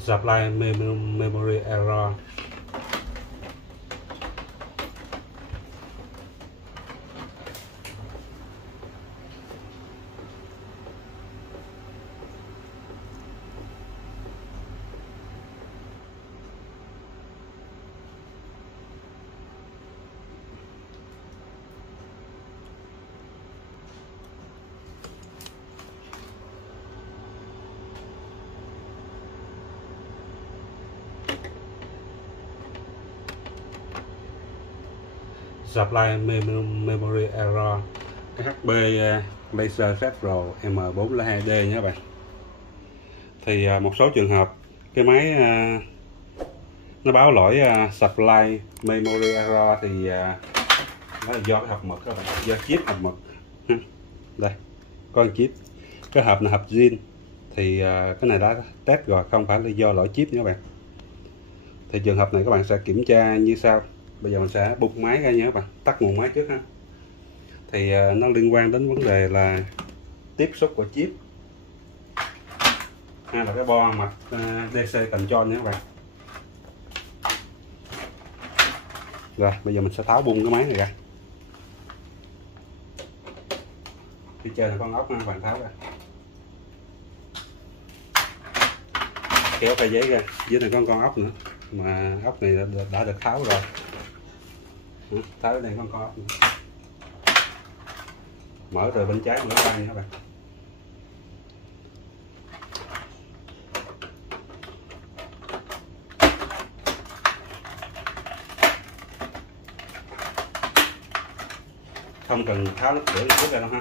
Supply memory error. Supply memory error. Cái HP Laser Pro M402D nhé các bạn. Thì một số trường hợp cái máy nó báo lỗi supply memory error thì nó là do cái hộp mật các bạn, do chip hộp mật. Đây con chip, cái hộp là hộp zin, thì cái này đã test rồi, không phải là do lỗi chip nữa các bạn. Thì trường hợp này các bạn sẽ kiểm tra như sau. Bây giờ mình sẽ bục máy ra nha các bạn, tắt nguồn máy trước ha. Thì nó liên quan đến vấn đề là tiếp xúc của chip hay là cái bo mặt DC control nha các bạn. Rồi bây giờ mình sẽ tháo bung cái máy này ra. Phía trên là con ốc các bạn tháo ra, kéo cái giấy ra, dưới này có con ốc nữa mà ốc này đã được tháo rồi. Tháo ở đây có con ốc nữa. Mở từ bên trái mở ra nha các bạn. Không cần tháo lớp lưỡi trước ra đâu ha.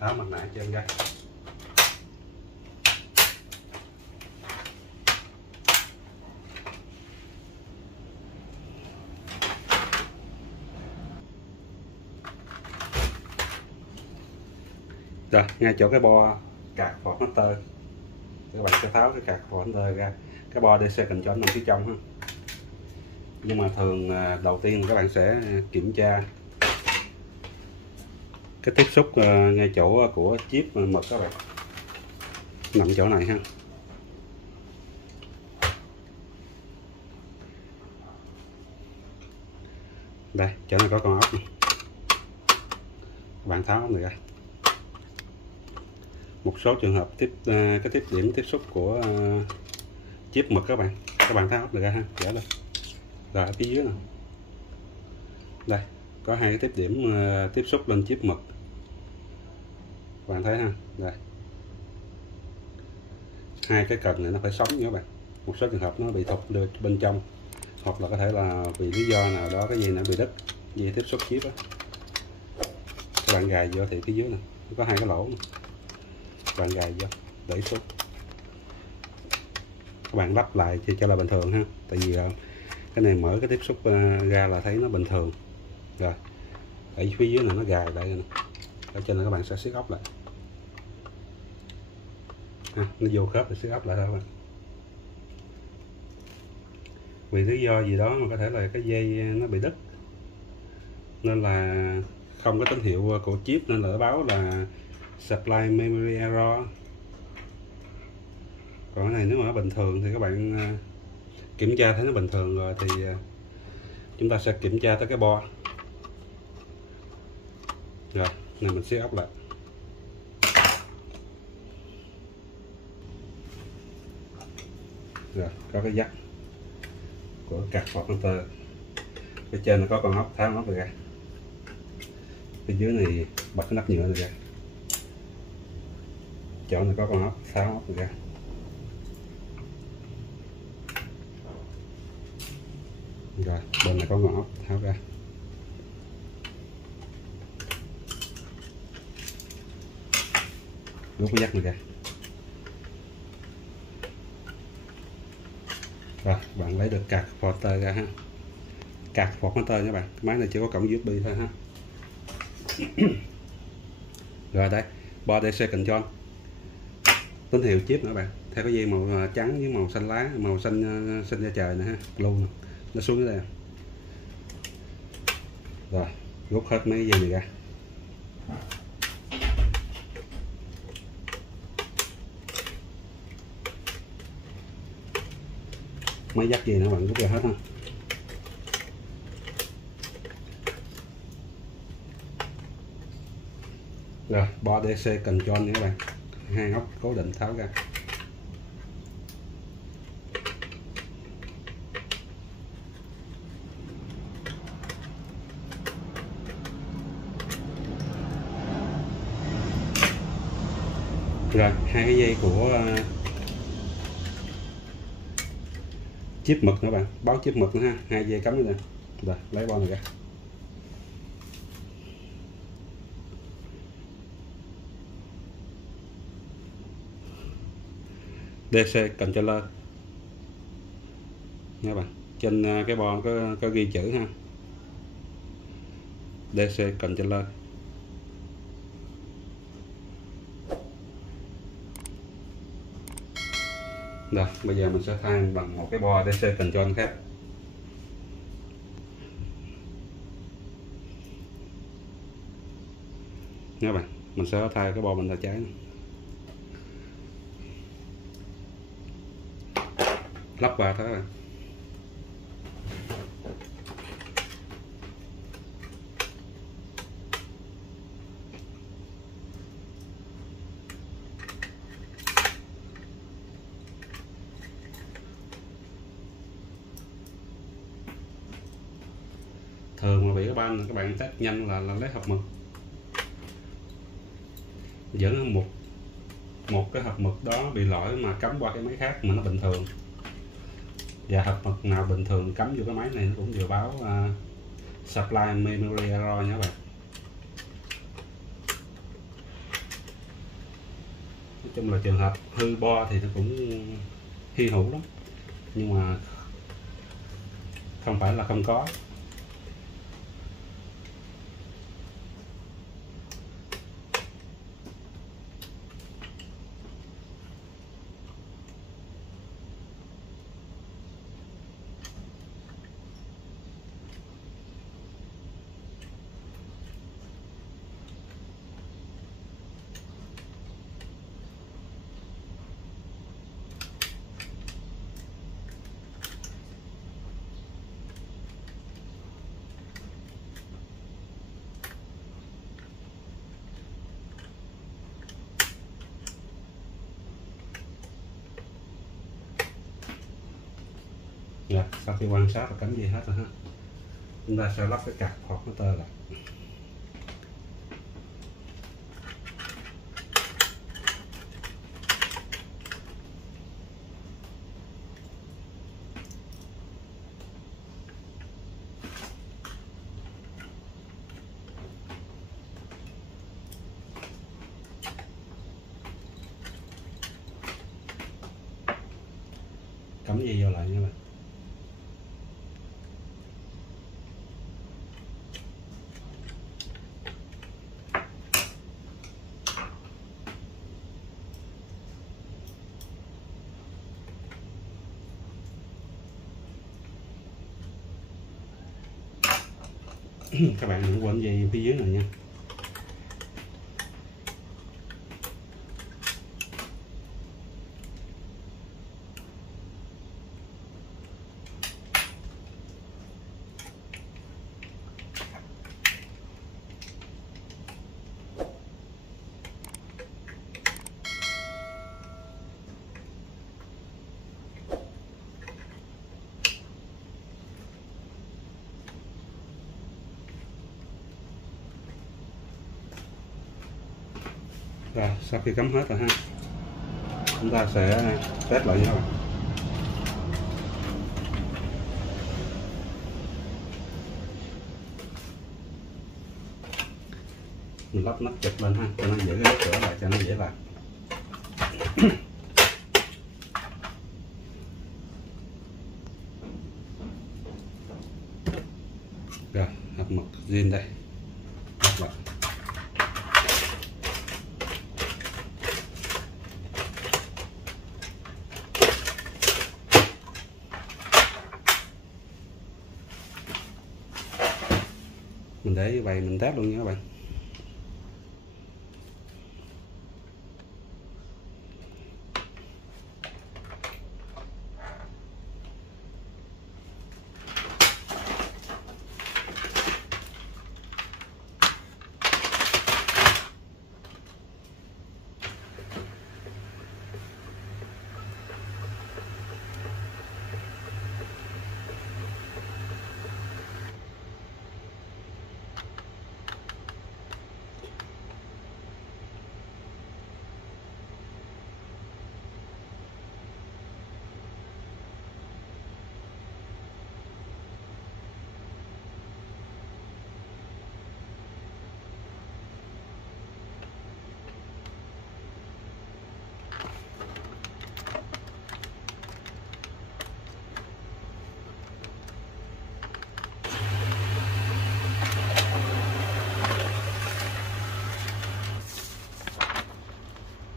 Tháo mặt nạ trên ra. Rồi, ngay chỗ cái bo card port master các bạn sẽ tháo cái card port master ra. Cái bo DC control nằm phía trong ha. Nhưng mà thường đầu tiên các bạn sẽ kiểm tra cái tiếp xúc ngay chỗ của chip mật các bạn, nằm chỗ này ha. Đây chỗ này có con ốc này. Các bạn tháo ốc này ra. Một số trường hợp cái điểm tiếp xúc của chip mật các bạn tháo ốc này ra ha, dễ lên. Rồi ở phía dưới nè, đây có hai cái tiếp điểm tiếp xúc lên chip mật, các bạn thấy ha. Đây hai cái cần này nó phải sống nha các bạn. Một số trường hợp nó bị thụt bên trong, hoặc là có thể là vì lý do nào đó cái dây này bị đứt, dây tiếp xúc chip á, các bạn gài vô thì phía dưới này có hai cái lỗ này. Các bạn gài vô đẩy xuống, các bạn lắp lại thì cho là bình thường ha. Tại vì cái này mở cái tiếp xúc ra là thấy nó bình thường rồi. Ở phía dưới này nó gài lại nè, ở trên này các bạn sẽ siết ốc lại ha, nó vô khớp thì siết ốc lại thôi các bạn. Vì lý do gì đó mà có thể là cái dây nó bị đứt nên là không có tín hiệu của chip, nên là nó báo là supply memory error. Còn cái này nếu mà nó bình thường thì các bạn kiểm tra thấy nó bình thường rồi thì chúng ta sẽ kiểm tra tới cái bo. Rồi này mình siết ốc lại. Rồi có cái dắt của card port master, cái trên nó có con ốc, tháo ốc ra. Phía dưới này bật cái nắp nhựa này ra, chỗ này có con ốc, tháo ốc ra. Rồi bên này có ngọn ốc tháo ra. Rút cái dắt này ra. Rồi bạn lấy được card porter ra ha. Card porter nha bạn. Máy này chỉ có cổng USB thôi ha. Rồi đây, board DC control. Tín hiệu chip nữa bạn. Theo cái dây màu trắng với màu xanh lá, màu xanh xanh da trời nè ha, luôn nè. Nó xuống dưới đây. Rồi, rút hết mấy dây này ra. Mấy dắt gì nữa bạn rút ra hết ha. Rồi board DC control nha các bạn, hai ốc cố định tháo ra. Rồi hai cái dây của chip mực nữa bạn, báo chip mực nữa ha, hai dây cắm nữa nè. Rồi lấy bo này ra. DC controller nha bạn, trên cái bo có ghi chữ ha, DC controller. Rồi bây giờ mình sẽ thay bằng một cái bo DC control khác nha bạn. Mình sẽ thay cái bo bên tay trái này. Lắp vào thôi bạn. Thường mà bị cái ban các bạn test nhanh là lấy hộp mực, dẫn một cái hộp mực đó bị lỗi mà cắm qua cái máy khác mà nó bình thường, và hộp mực nào bình thường cắm vô cái máy này nó cũng đều báo supply memory error nha các bạn. Nói chung là trường hợp hư bo thì nó cũng hy hữu lắm, nhưng mà không phải là không có. Rồi, sau khi quan sát là cắm dây hết rồi ha, chúng ta sẽ lắp cái card porter lại. Cắm dây vô lại nha bạn. Các bạn đừng quên dây phía dưới này nha. Rồi sau khi cắm hết rồi ha, chúng ta sẽ test lại nha các bạn. mình lắp nắp chụp lên ha, cho nó dễ cái cửa lại cho nó dễ làm. Rồi hộp mật zin đây, lắp lại. Mình để như vậy mình test luôn nha các bạn.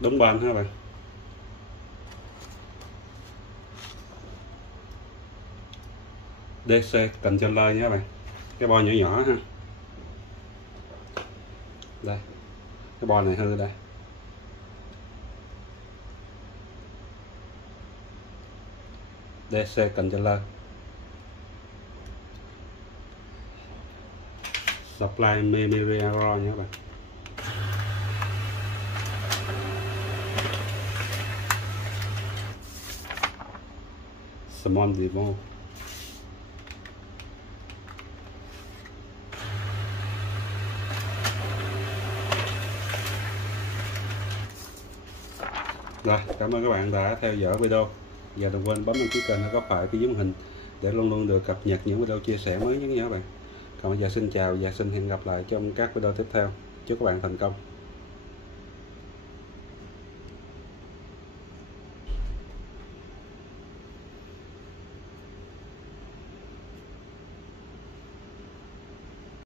Đóng van ha bạn. DC cạnh trên lơi nha bạn, cái bo nhỏ nhỏ ha. Đây, cái bo này hư đây. DC cạnh trên lơi. Supply memory error nha các bạn. Small demo. Rồi, cảm ơn các bạn đã theo dõi video và đừng quên bấm đăng ký kênh có phải cái dưới màn hình để luôn luôn được cập nhật những video chia sẻ mới nhất nha các bạn. Còn bây giờ xin chào và xin hẹn gặp lại trong các video tiếp theo. Chúc các bạn thành công.